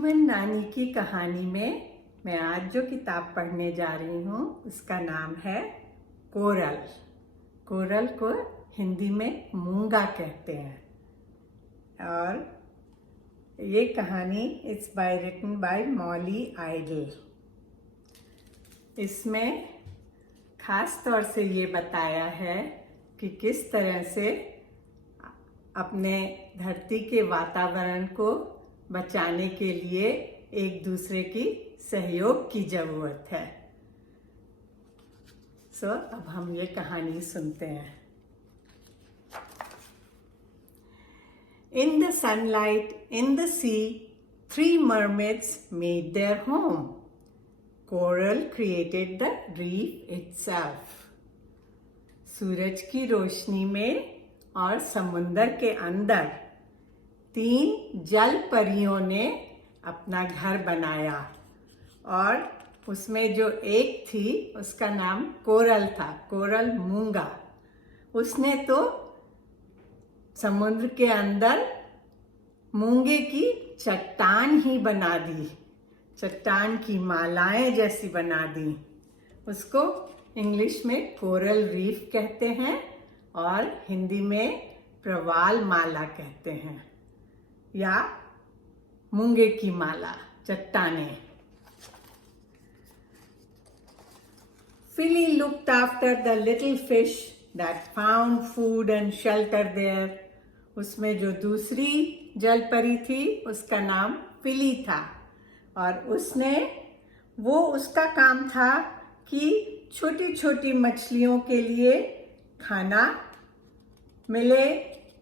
अंजुमन नानी की कहानी में मैं आज जो किताब पढ़ने जा रही हूँ उसका नाम है कोरल। कोरल को हिंदी में मूंगा कहते हैं और ये कहानी it's written by Molly Idle. इसमें खास तौर से ये बताया है कि किस तरह से अपने धरती के वातावरण को बचाने के लिए एक दूसरे की सहयोग की जरूरत है। अब हम ये कहानी सुनते हैं। In the sunlight, in the sea, 3 mermaids made their home. Coral created the reef itself. सूरज की रोशनी में और समुंदर के अंदर 3 जल परियों ने अपना घर बनाया और उसमें जो एक थी उसका नाम कोरल था, कोरल मूंगा। उसने तो समुद्र के अंदर मूंगे की चट्टान ही बना दी, चट्टान की मालाएं जैसी बना दी। उसको इंग्लिश में कोरल रीफ कहते हैं और हिंदी में प्रवाल माला कहते हैं या मूंगे की माला, चट्टानें। Philly looked after the little fish that found food and shelter there. उसमें जो दूसरी जल परी थी उसका नाम फिली था और उसका काम था कि छोटी छोटी मछलियों के लिए खाना मिले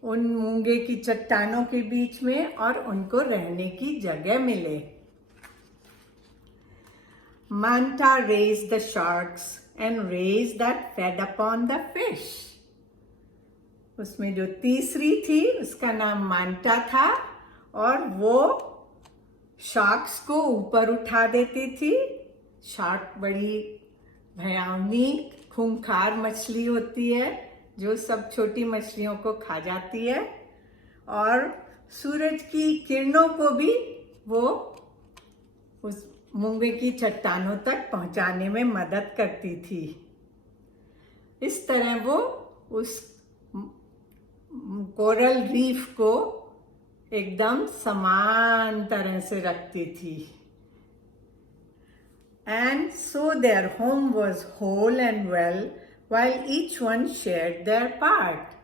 उन मूंगे की चट्टानों के बीच में और उनको रहने की जगह मिले। Manta raised the sharks and rays that fed upon the fish. उसमें जो तीसरी थी उसका नाम मांटा था और वो शार्क्स को ऊपर उठा देती थी। शार्क बड़ी भयावनी खूंखार मछली होती है जो सब छोटी मछलियों को खा जाती है और सूरज की किरणों को भी वो उस मूंगे की चट्टानों तक पहुंचाने में मदद करती थी। इस तरह वो उस कोरल रीफ को एकदम समान तरह से रखती थी। And so their home was whole and well while each one shared their part.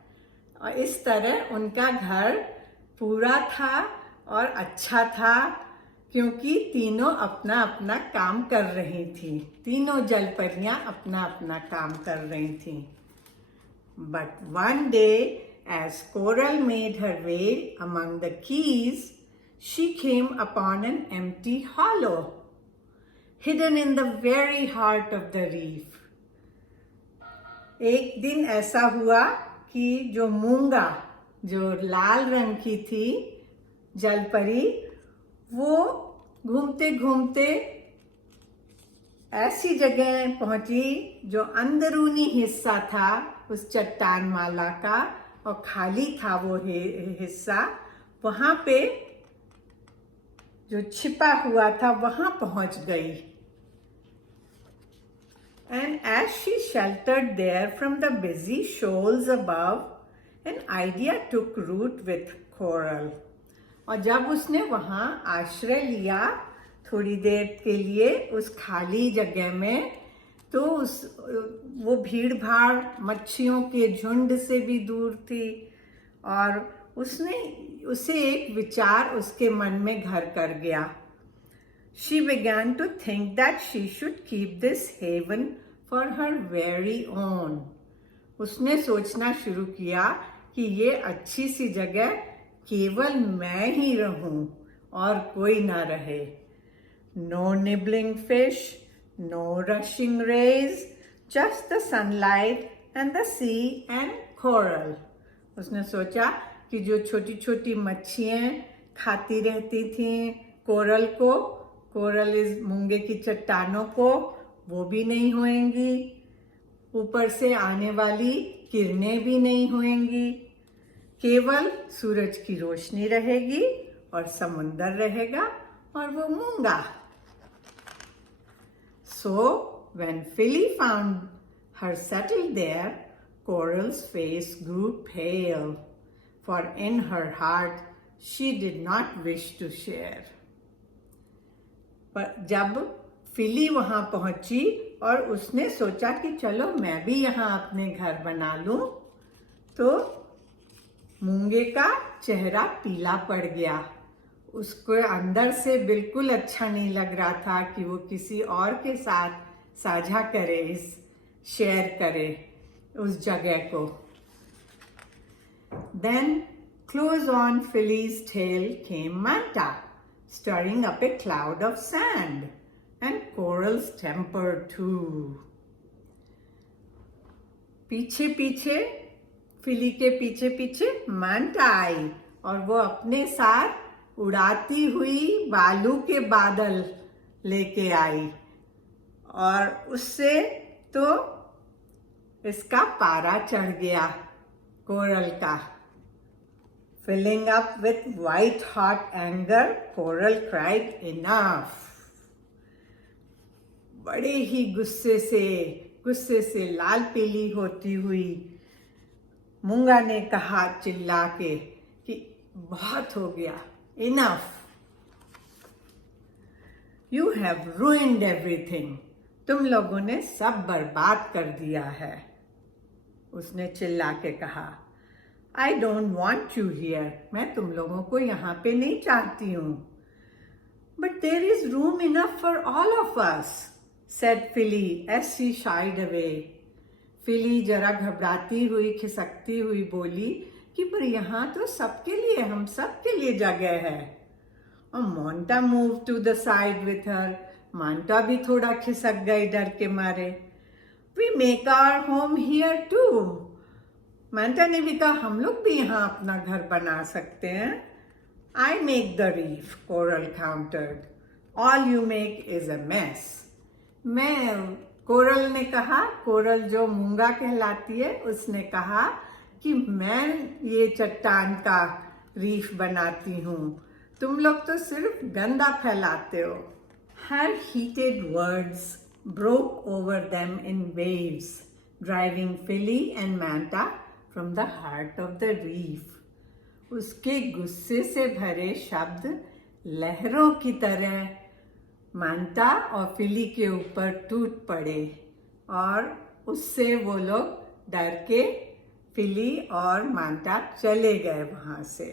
और इस तरह उनका घर पूरा था और अच्छा था क्योंकि तीनों अपना अपना काम कर रही थी। तीनों जलपरियां अपना अपना काम कर रही थी। But one day, as Coral made her way among the keys, she came upon an empty hollow, hidden in the very heart of the reef. एक दिन ऐसा हुआ कि जो मूंगा, जो लाल रंग की थी जलपरी, वो घूमते घूमते ऐसी जगह पहुंची जो अंदरूनी हिस्सा था उस चट्टान माला का और खाली था वो हिस्सा। वहां पे जो छिपा हुआ था वहां पहुंच गई। And as she sheltered there from the busy shoals above, an idea took root with Coral. और जब उसने वहां आश्रय लिया थोड़ी देर के लिए उस खाली जगह में, तो वो भीड़ भाड़ मच्छियों के झुंड से भी दूर थी और उसे एक विचार उसके मन में घर कर गया। She began to think that she should keep this haven for her very own. उसने सोचना शुरू किया कि ये अच्छी सी जगह केवल मैं ही रहूं और कोई ना रहे। No nibbling fish, no rushing rays, just the sunlight and the sea and coral. उसने सोचा कि जो छोटी छोटी मच्छियाँ खाती रहती थीं कोरल इस मूंगे की चट्टानों को, वो भी नहीं होएंगी। ऊपर से आने वाली किरणें भी नहीं होएंगी। केवल सूरज की रोशनी रहेगी और समुंदर रहेगा और वो मूंगा. So when Philly found her settled there, Coral's face grew pale, for in her heart she did not wish to share. पर जब फिली वहां पहुंची और उसने सोचा कि चलो मैं भी यहाँ अपने घर बना लूं, तो मूंगे का चेहरा पीला पड़ गया. उसको अंदर से बिल्कुल अच्छा नहीं लग रहा था कि वो किसी और के साथ साझा करे, शेयर करे उस जगह को. Then close on Philly's tail came Manta, stirring up a cloud of sand, and Coral's temper too. पीछे पीछे फिली के पीछे पीछे मांटा आई और वो अपने साथ उड़ाती हुई बालू के बादल लेके आई और उससे तो इसका पारा चढ़ गया कोरल का. Filling up with white hot anger, Coral cried, "Enough!" बड़े ही गुस्से से लाल पीली होती हुई मूंगा ने कहा चिल्ला के कि बहुत हो गया. Enough! You have ruined everything. तुम लोगों ने सब बर्बाद कर दिया है. उसने चिल्ला के कहा. I don't want you here. मैं तुम लोगों को यहाँ पे नहीं चाहती हूँ. But there is room enough for all of us, said Philly as she shied away. Philly जरा घबराती हुई खिसकती हुई बोली कि पर यहाँ तो सबके लिए, हम सबके लिए जगह है. और Manta moved to the side with her. Manta भी थोड़ा खिसक गई डर के मारे. We make our home here too. Manta ने भी कहा हम लोग भी यहाँ अपना घर बना सकते हैं. I make the reef, Coral countered. All you make is a mess. Coral ने कहा, कोरल जो मूंगा कहलाती है, उसने कहा कि मैं ये चट्टान का रीफ बनाती हूँ, तुम लोग तो सिर्फ गंदा फैलाते हो. Her heated words broke over them in waves, driving Philly and Manta from the heart of the reef. उसके गुस्से से भरे शब्द लहरों की तरह मांटा और फिली के ऊपर टूट पड़े और उससे वो लोग डर के फिली और मांटा चले गए वहां से.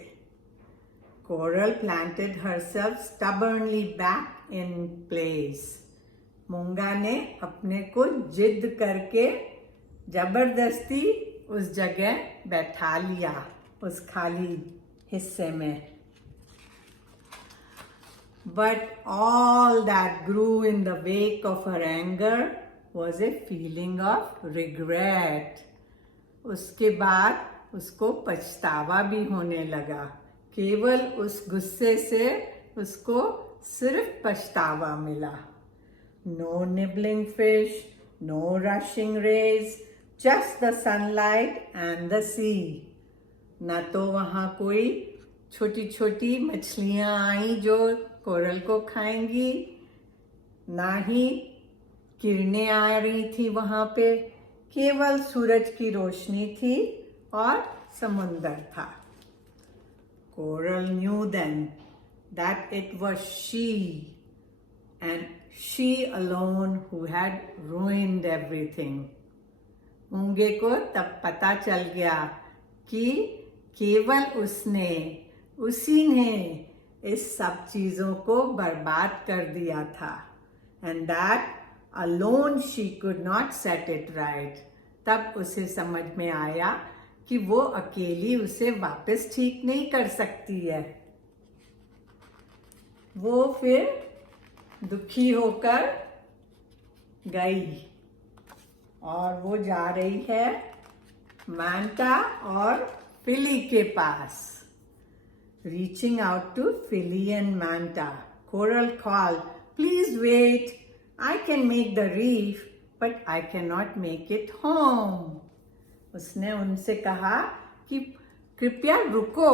Coral planted herself stubbornly back in place. मूंगा ने अपने को जिद करके जबरदस्ती उस जगह बैठा लिया, उस खाली हिस्से में. But all that grew in the wake of her anger was a feeling of regret. उसके बाद उसको पछतावा भी होने लगा. केवल उस गुस्से से उसको सिर्फ पछतावा मिला. No nibbling fish, no rushing rays, just the sunlight and the sea. ना तो वहाँ कोई छोटी छोटी मछलियाँ आई जो कोरल को खाएंगी, ना ही किरणें आ रही थी वहाँ पे. केवल सूरज की रोशनी थी और समुंदर था. Coral knew then that it was she and she alone who had ruined everything. मूंगे को तब पता चल गया कि केवल उसी ने इस सब चीजों को बर्बाद कर दिया था. And that alone she could not set it right. तब उसे समझ में आया कि वो अकेली उसे वापस ठीक नहीं कर सकती है. वो फिर दुखी होकर गई और वो जा रही है मांटा और फिली के पास. Reaching out to Philly and Manta, Coral called, "Please wait. I can make the reef, but I cannot make it home." उसने उनसे कहा कि कृपया रुको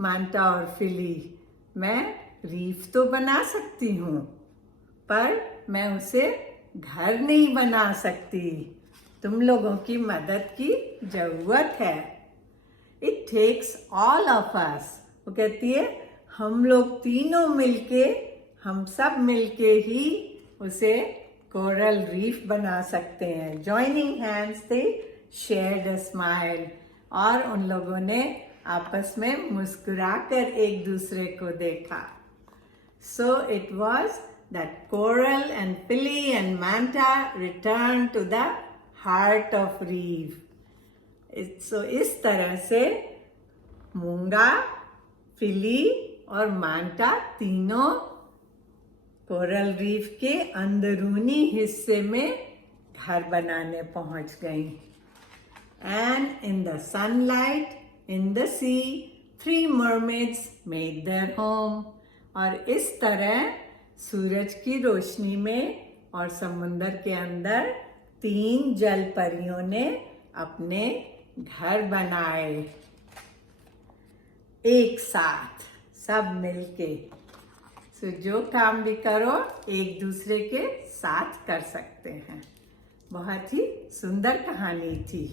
मांटा और फिली, मैं रीफ तो बना सकती हूँ, पर मैं उसे घर नहीं बना सकती। तुम लोगों की मदद की जरूरत है। It takes all of us. वो कहती है हम लोग तीनों मिलके, हम सब मिलके ही उसे कोरल रीफ बना सकते हैं। Joining hands they shared a smile. और उन लोगों ने आपस में मुस्कुराकर एक दूसरे को देखा। So it was that Coral and Philly and Manta returned to the heart of reef. So इस तरह से मूंगा, फिली और मांटा तीनों कोरल रीफ के अंदरूनी हिस्से में घर बनाने पहुंच गई। And in the sunlight, in the sea, 3 mermaids made their home. और इस तरह सूरज की रोशनी में और समुंदर के अंदर 3 जल परियों ने अपने घर बनाए, एक साथ सब मिलके। सो जो काम भी करो एक दूसरे के साथ कर सकते हैं। बहुत ही सुंदर कहानी थी।